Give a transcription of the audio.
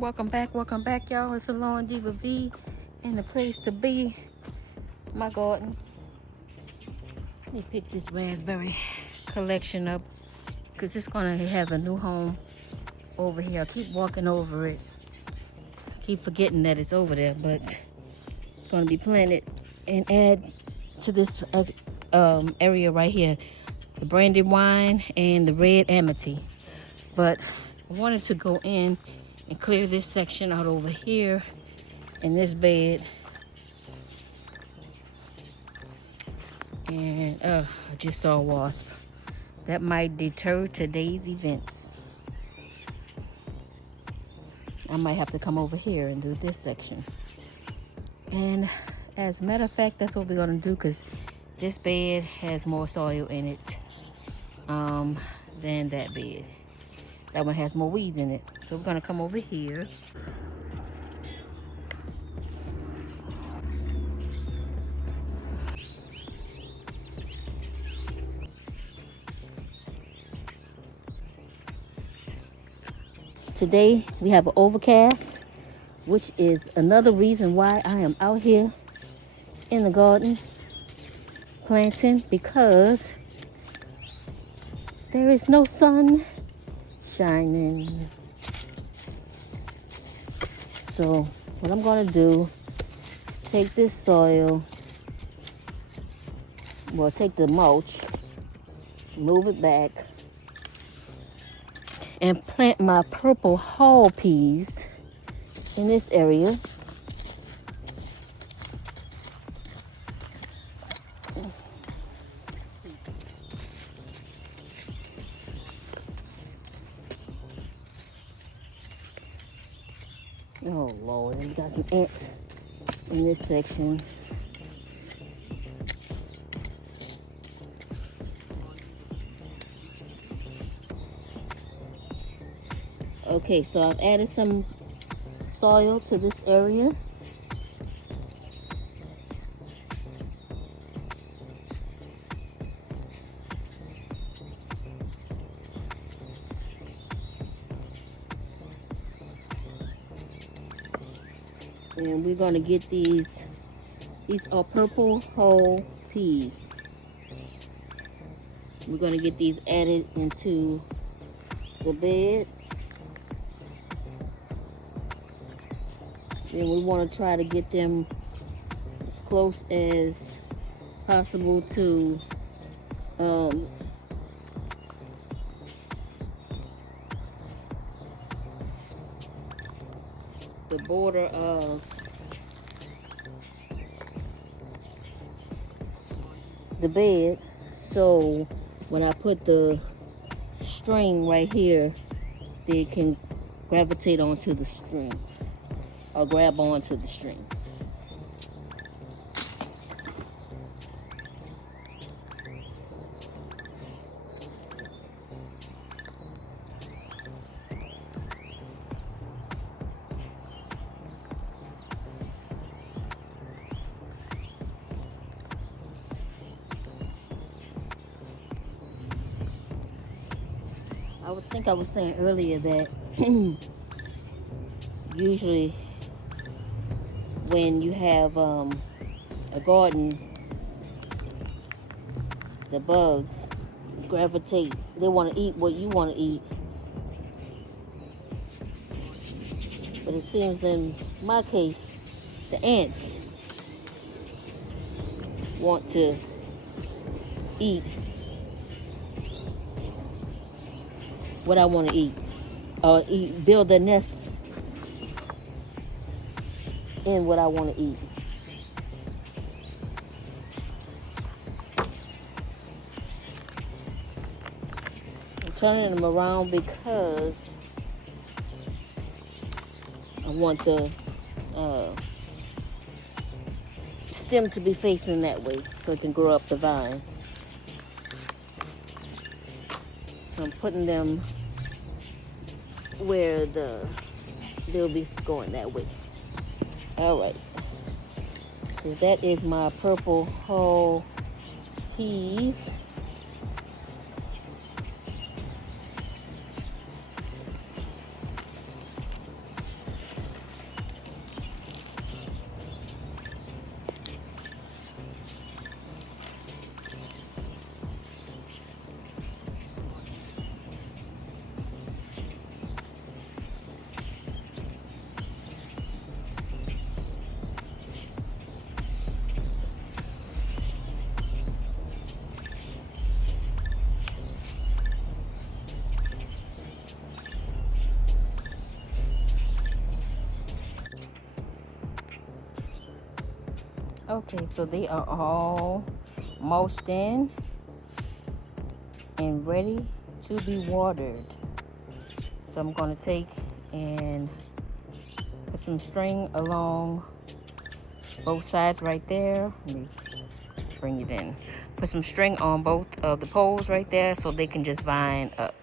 Welcome back, y'all. It's SalonDivaV and the place to be. My garden. Let me pick this raspberry collection up because it's gonna have a new home over here. I keep walking over it. I keep forgetting that it's over there, but it's gonna be planted and add to this area right here, the brandy wine and the red amity. But I wanted to go in and clear this section out over here in this bed. And I just saw a wasp. That might deter today's events. I might have to come over here and do this section. And as a matter of fact, that's what we're gonna do, because this bed has more soil in it than that bed. That one has more weeds in it. So we're gonna come over here. Today we have an overcast, which is another reason why I am out here in the garden planting, because there is no sun shining. So what I'm gonna do is take this soil, well, take the mulch, move it back, and plant my purple hull peas in this area. Oh Lord, we got some ants in this section. Okay, so I've added some soil to this area. And we're gonna get these are purple whole peas. We're gonna get these added into the bed. And we want to try to get them as close as possible to the border of the bed. So when I put the string right here, they can gravitate onto the string, or grab onto the string. I think I was saying earlier that usually when you have a garden, the bugs gravitate. They want to eat what you want to eat. But it seems in my case, the ants want to eat what I want to eat, or build their nests in what I want to eat. I'm turning them around because I want the stem to be facing that way so it can grow up the vine. So I'm putting them where they'll be going that way. All right. So that is my purple whole peas. Okay, so they are all mulched in and ready to be watered. So I'm going to take and put some string along both sides right there. Let me bring it in. Put some string on both of the poles right there so they can just vine up.